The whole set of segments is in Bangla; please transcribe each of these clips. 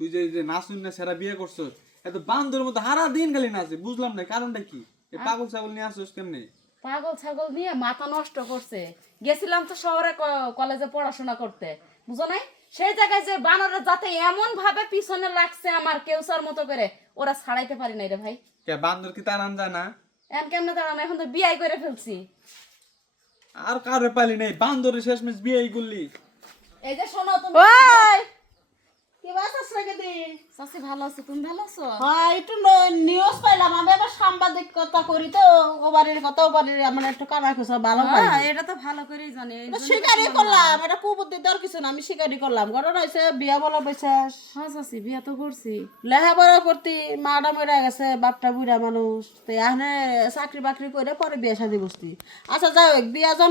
তুই যে নাচুন না সেরা বিয়ে করছ এত বান্দরের মতো সারা দিন খালি নাচে বুঝলাম না কারণটা কি এই পাগল ছাগল নিয়ে আসছিস কেমনে পাগল ছাগল নিয়ে মাথা নষ্ট করছে গেছিলাম তো শহরে কলেজে পড়াশোনা করতে বুঝো নাই সেই জায়গায় যে বানরের যাতে এমন ভাবে পিছনে লাগছে আমার কেউসার মতো করে ওরা ছাড়াইতে পারি নাই রে ভাই কে বান্দর কি তারান যায় না এখন কেমনে দাঁড়ানো এখন তো বিয়াই করে ফেলছি আর কারো পালি নাই বান্দরের শেষমেশ বিয়ে করলি এই যে শোনো তুমি ওই কি বাসাস রেখে দি চাচি ভালো আছো তুমি ভালো আছো হ্যাঁ একটু নিউজ পাইলাম আমি আবার সাংবাদিকতা করি তো ও বাড়ির কথা ও বাড়ির আমার একটু কানা খোসা ভালো পাই হ্যাঁ এটা তো ভালো করেই জানি এই জন্য শিকারি করলাম এটা কুবুদ্ধি দর কিছু না আমি শিকারি করলাম ঘটনা হয়েছে বিয়া বলা বিশ্বাস হ্যাঁ চাচি বিয়া তো করছি লেখাপড়া করতি মাটা মরে গেছে বাপটা বুড়া মানুষ তো এখানে চাকরি বাকরি করে পরে বিয়ে শাদি বসতি আচ্ছা যাই হোক বিয়া জন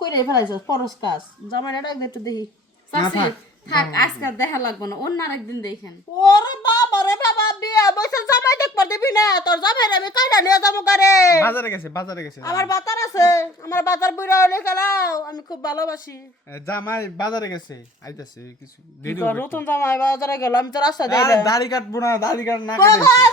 করে ফেলাইছ পরশ কাজ জামাই এটা একটু দেখি চাচি থাক আজকে দেখা লাগবে না অন্য আরেকদিন দেখেন ওরে বাবা রে বাবা বিয়া বসে জামাই দেখবার দিবি না তোর জামাই আমি কাইটা নিয়ে যাবো গারে বাজারে গেছে আমার বাতার আছে আমার বাতার বুড়া হলে গেলাও আমি খুব ভালোবাসি জামাই বাজারে গেছে আইতাছে কিছু নতুন জামাই বাজারে গেল আমি তো রাস্তা দিয়ে দাড়ি কাটবো না দাড়ি কাট না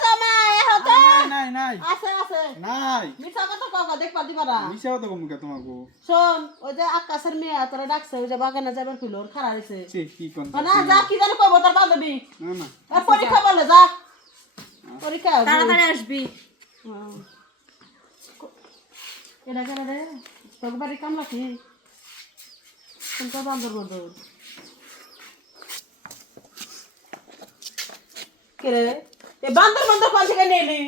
জামাই হতে নাই নাই আছে আছে নাই মিঠা কথা কাকা দেখবার দিবা না মিশা তো কম কে তোমাকে শোন ওই যে আকাশের মেয়ে তোরা ডাকছে ওই যে বাগানে যাবার ফিলোর খাড়া রয়েছে কি কোন না যা কি জানি কব তোর বান্ধবী না না পরীক্ষা বলে যা পরীক্ষা তাড়াতাড়ি আসবি এটা কেন রে তোর বাড়ি কামলা কি তোর বান্ধব বন্ধু কে রে এ বান্দর বান্দর কোন থেকে নেলি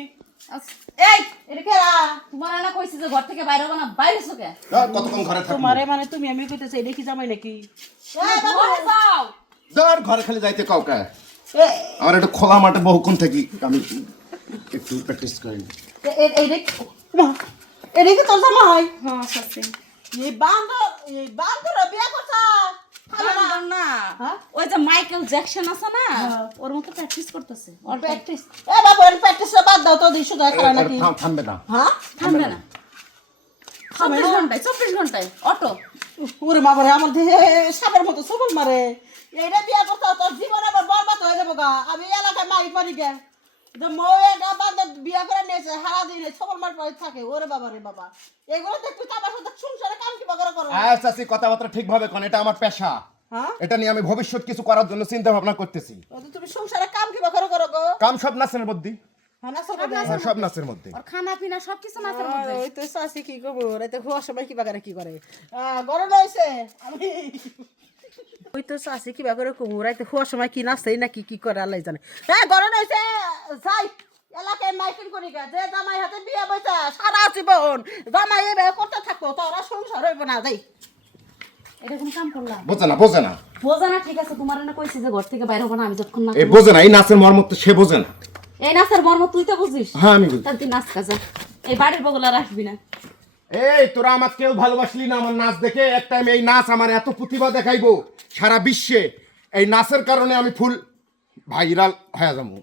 এই এটা কে রা তোমার না কইছি যে ঘর থেকে বাইরে হবো না বাইরে এসো কে কতক্ষণ ঘরে থাকবো তোমারে মানে তুমি আমি কইতেছি এটা কি জামাই নাকি ঘরে যাও যার ঘরে খালি যাইতে কাউকে এ আমার একটু খোলা মাঠে বহুক্ষণ থাকি আমি একটু প্র্যাকটিস করি এটা কি তোর জামাই হ্যাঁ চাচি এই বান্দর বিয়া করছা বান্দর না হ্যাঁ? ওই যে মাইকেল জ্যাকসন আছে না ওর মতো প্র্যাকটিস করতেছে ওর প্র্যাকটিস এ বাবা ওর প্র্যাকটিস বাদ দাও তো দিই শুধু এখানে নাকি থামবে না হ্যাঁ থামবে না 24 ঘন্টায় অটো ওরে মা বলে আমার দেহে সাপের মতো সবল মারে এইটা বিয়া করতে তোর জীবন আবার বরবাদ হয়ে যাবো গা আমি এলাকায় মাই পারি গে যে এটা বান্ধব বিয়া করে নিয়েছে হারা দিনে সবল মার পরে থাকে ওরে বাবা রে বাবা এগুলো দেখবি তো আমার সাথে সংসারে কাম কি বাগরা করো চাচি কথাবার্তা ঠিকভাবে কোন এটা আমার পেশা হ্যাঁ এটা নিয়ে আমি ভবিষ্যৎ কিছু করার জন্য চিন্তা ভাবনা করতেছি তুমি সংসারে কাম কি বাগরা করো গো কাম সব নাচের মধ্যে হ্যাঁ না সব সব নাচের মধ্যে ওর খানা পিনা সবকিছু নাচের মধ্যে ওই তো চাষি কি করবো রাতে হওয়ার সময় কি বাগারে কি করে গরম হয়েছে আমি ওই তো চাষি কি বাগারে কমু রাতে হওয়ার সময় কি নাচে না কি করে আল্লাহ জানে হ্যাঁ গরম হয়েছে যাই এলাকায় মাইকিং করি গা যে জামাই হাতে বিয়ে বইতা সারা জীবন জামাই এভাবে করতে থাকবো তোরা সংসার হইব না যাই এটা কোন কাম করলাম বোঝে না বোঝা না ঠিক আছে তোমার না কইছি যে ঘর থেকে বাইরে হবো না আমি যতক্ষণ না এই বোঝে না এই নাচের মর্ম তো সে বোঝে না এই নাচের মর্ম তুই তো বুঝিস হ্যাঁ আমি বুঝি তাহলে তুই নাচ কাজা এই বাড়ির বগলা রাখবি না এই তোরা আমার কেউ ভালোবাসলি না আমার নাচ দেখে এক টাইম এই নাচ আমার এত প্রতিভা দেখাইবো সারা বিশ্বে এই নাচের কারণে আমি ফুল ভাইরাল হয়ে যাবো